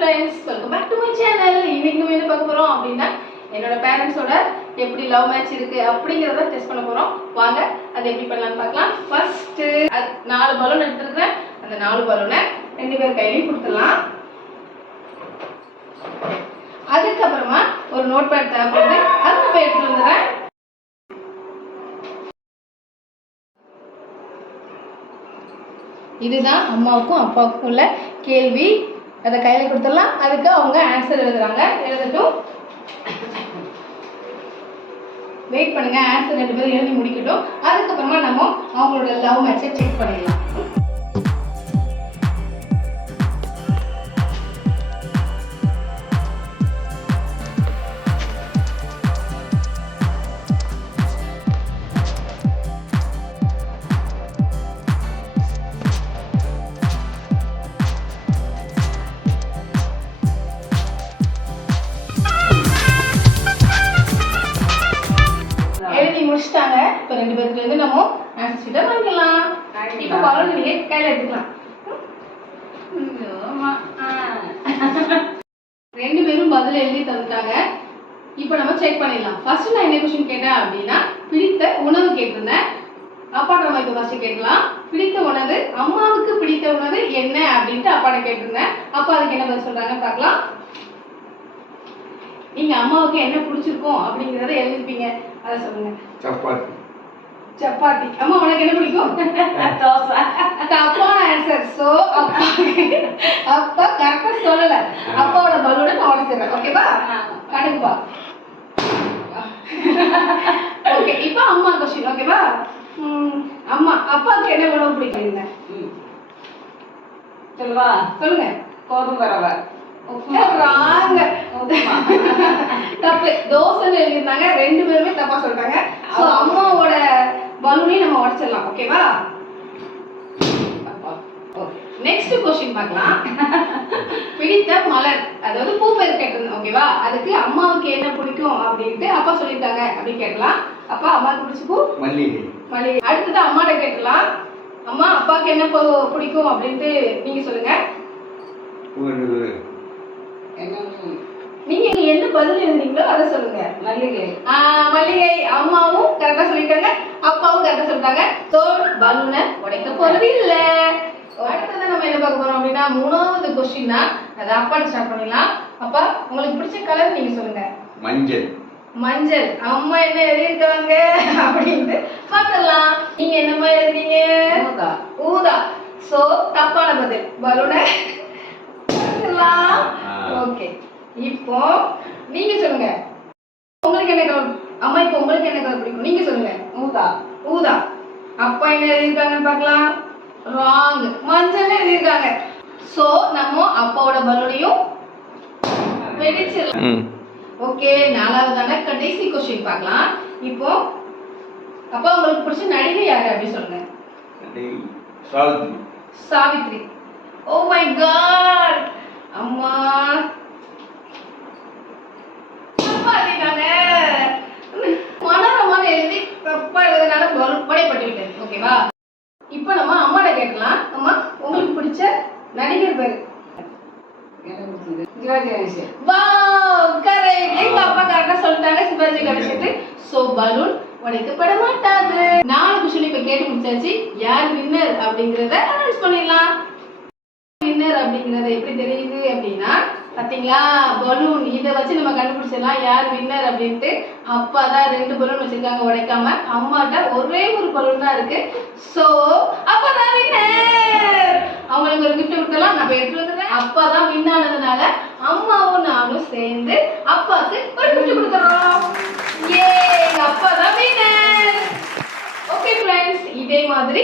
friends, welcome back to my channel. இன்னைக்கு நம்ம என்ன பார்க்க போறோம் அப்படினா என்னோட பேரண்ட்ஸோட எப்படி லவ் மேட்ச் இருக்கு அப்படிங்கறத டெஸ்ட் பண்ண போறோம். வாங்க அது எப்படி பண்ணலாம்னு பார்க்கலாம். ஃபர்ஸ்ட் 4 பலூன் எடுத்துக்கிறேன். அந்த 4 பலூனை ரெண்டு பேர் கையில கொடுத்துடலாம். அதுக்கு அப்புறமா ஒரு நோட் பேட் தேவைப்படுது. அதை போய் எடுத்து வந்துறேன். இதுதான் அம்மாவுக்கும் அப்பாவுக்கும் உள்ள கேள்வி. அதை கையில் கொடுத்துடலாம். அதுக்கு அவங்க ஆன்சர் எழுதுறாங்க. எழுதட்டும், வெயிட் பண்ணுங்க. ஆன்சர் 2 பேரும் எழுதி முடிக்கட்டும். அதுக்கப்புறமா நம்ம அவங்களோட லவ் மேட்சை செக் பண்ணிடலாம். முடிச்சிட்டாங்க. இப்போ 2 பேர்த்துல இருந்து நம்ம ஆன்சர் ஷீட்டை வாங்கிடலாம். இப்போ பலூன் நீங்க கையில எடுத்துக்கலாம். 2 பேரும் பதில் எழுதி தந்துட்டாங்க. இப்போ நம்ம செக் பண்ணிடலாம். ஃபர்ஸ்ட் நான் என்ன क्वेश्चन கேட்டேன் அப்படின்னா பிடித்த உணவு கேட்டிருந்தேன். அப்பாட்ட நம்ம இப்போ ஃபர்ஸ்ட் கேட்கலாம். பிடித்த உணவு, அம்மாவுக்கு பிடித்த உணவு என்ன அப்படின்ட்டு அப்பாட்ட கேட்டிருந்தேன். அப்பா அதுக்கு என்ன பதில் சொல்றாங்கன்னு பார்க்கலாம். நீங்க அம்மாவுக்கு என்ன பிடிச்சிருக்கும் அப்படிங்கறத எழுதிருப்பீங்க. அதை சொல்லுங்க. சப்பாத்தி. சப்பாத்தி. அம்மா உனக்கு என்ன பிடிக்கும்? தோசை. தப்பான ஆன்சர். சோ அப்பா கரெக்டா சொல்லல. அப்பாவோட பலூனை நான் உடைச்சிடுறேன். ஓகேவா? கணக்குப்பா. ஓகே, இப்போ அம்மா क्वेश्चन. ஓகேவா? அம்மா அப்பாவுக்கு என்ன உணவு பிடிக்குங்க? சொல்லுவா. சொல்லுங்க. கோதுமை ரவை. தப்பு. தோசைன்னு எழுதிருந்தாங்க. 2 பேருமே தப்பா சொல்லிட்டாங்க. சோ அம்மாவோட பலூனையும் நம்ம உடைச்சிடலாம். ஓகேவா? நெக்ஸ்ட் क्वेश्चन பார்க்கலாம். பிடித்த மலர், அதாவது பூ பேர் கேட்டிருந்தேன். ஓகேவா? அதுக்கு அம்மாவுக்கு என்ன பிடிக்கும் அப்படின்ட்டு அப்பா சொல்லிட்டாங்க அப்படின்னு கேட்கலாம். அப்பா அம்மாவுக்கு பிடிச்ச பூ மல்லிகை. மல்லிகை. அடுத்தது அம்மாட்ட கேட்கலாம். அம்மா அப்பாவுக்கு என்ன பூ பிடிக்கும் அப்படின்ட்டு நீங்க சொல்லுங்க. நீங்க என்ன பதில் எழுதுறீங்களோ அதை சொல்லுங்க. மல்லிகை. மல்லிகை. அம்மாவும் கரெக்டா சொல்லிட்டாங்க, அப்பாவும் கரெக்டா சொல்லிட்டாங்க. சோ பலூனை உடைக்க போறது இல்ல. அடுத்தது நம்ம என்ன பார்க்க போறோம் அப்படின்னா 3வது क्वेश्चन தான். அதை அப்பாட்ட ஸ்டார்ட் பண்ணிடலாம். அப்பா உங்களுக்கு பிடிச்ச கலர் நீங்க சொல்லுங்க. மஞ்சள். மஞ்சள். அம்மா என்ன எழுதியிருக்காங்க அப்படின்ட்டு பார்த்துடலாம். நீங்க என்னம்மா எழுதுறீங்க? ஊதா. ஊதா. சோ தப்பான பதில். பலூனை ஓகே. இப்போ நீங்க சொல்லுங்க. உங்களுக்கு என்ன கலர்? அம்மா இப்போ உங்களுக்கு என்ன கலர் பிடிக்கும்? நீங்க சொல்லுங்க. ஊதா. ஊதா. அப்பா என்ன எழுதிருக்காங்கன்னு பார்க்கலாம். ராங். மஞ்சள் எழுதிருக்காங்க. சோ நம்ம அப்பாவோட பலூனையும் வெடிச்சிடலாம். ஓகே, 4வதான கடைசி क्वेश्चन பார்க்கலாம். இப்போ அப்பா உங்களுக்கு பிடிச்ச நடிகை யாரு அப்படி சொல்லுங்க. Savitri. Savitri. Oh my God. அம்மா தப்பா எழுதிட்டாங்க. மனோரமான எழுதி தப்பா எழுதுனால படைப்பட்டு விட்டேன். ஓகேவா? இப்போ நம்ம அம்மாட்ட கேட்கலாம். அம்மா உங்களுக்கு பிடிச்ச நடிகர் பேரு? சிவாஜி கணேசன். Wow, correct. எங்க அப்பா கரெக்டா சொல்லிட்டாங்க, சிவாஜி கணேசன். சோ பலூன் உடைக்கப்பட மாட்டாது. 4 क्वेश्चन இப்ப கேட்டு முடிச்சாச்சு. யார் வின்னர் அப்படிங்கறத அனௌன்ஸ் பண்ணிடலாம். வின்னர் அப்படிங்கறது எப்படி தெரியுது அப்படின்னா பாத்தீங்களா, பலூன் இதை வச்சு நம்ம கண்டுபிடிச்சிடலாம் யார் வின்னர் அப்படின்ட்டு. அப்பா தான் 2 பலூன் வச்சிருக்காங்க உடைக்காம. அம்மாட்ட ஒரே ஒரு பலூன் தான் இருக்கு. சோ அப்பா தான் வின்னர். அவங்களுக்கு ஒரு gift கொடுத்தலாம். நான் எடுத்து வந்துடுறேன். அப்பா தான் வின் ஆனதுனால அம்மாவும் நானும் சேர்ந்து அப்பாவுக்கு ஒரு gift கொடுத்துறோம். ஏ, அப்பா தான் வின்னர். ஓகே ஃப்ரெண்ட்ஸ், இதே மாதிரி